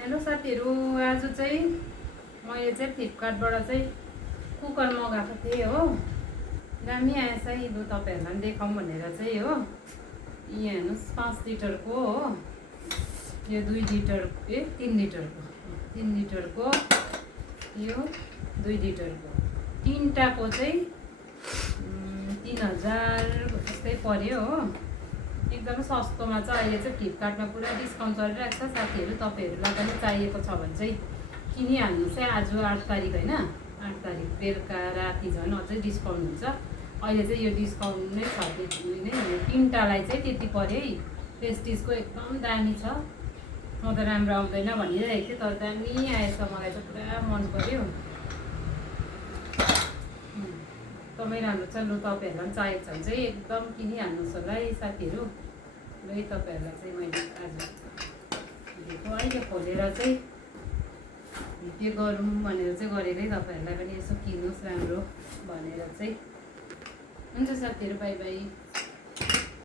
Hello साथीहरू, आज चाहिँ मैले चाहिँ फ्लिपकार्टबाट चाहिँ कुकर मगाएको थिएँ हो। दामी आएछ यो तपाईँहरूलाई पनि देखाउँ भनेर चाहिँ हो। यहाँ हेर्नुहोस् 5 लिटरको हो, यो 2 लिटर 3 लिटरको 3 लिटरको, यो 2 लिटरको तीनटाको चाहिँ 3000 जस्तै पर्यो हो। एकदमै सस्तोमा छ। अहिले चाहिँ फ्लिपकार्टमा पुरा डिस्काउन्ट चलिरहेको छ साथीहरू। तपाईँहरूलाई पनि चाहिएको छ भने चाहिँ किनिहाल्नुहोस् है। आज 8 तारिक होइन, 8 तारिक बेलुका राति झन् अझै डिस्काउन्ट हुन्छ। अहिले चाहिँ यो डिस्काउन्ट नै छ। तीनटालाई चाहिँ त्यति पर्यो है। प्रेस्टिजको एकदम दामी छ। म त राम्रो आउँदैन भनिरहेको थिएँ, तर दामी आएछ। मलाई चाहिँ पुरा मन पर्यो, एकदमै राम्रो छ। लु तपाईँहरूलाई पनि चाहिएको छ भने चाहिँ एकदम किनिहाल्नुहोस् होला है साथीहरू। ल है तपाईँहरूलाई चाहिँ मैले आज दिएको अहिले खोलेर चाहिँ भिडियो गरौँ भनेर चाहिँ गरेकै। तपाईँहरूलाई पनि यसो किन्नुहोस् राम्रो भनेर चाहिँ। हुन्छ साथीहरू, बाई बाई।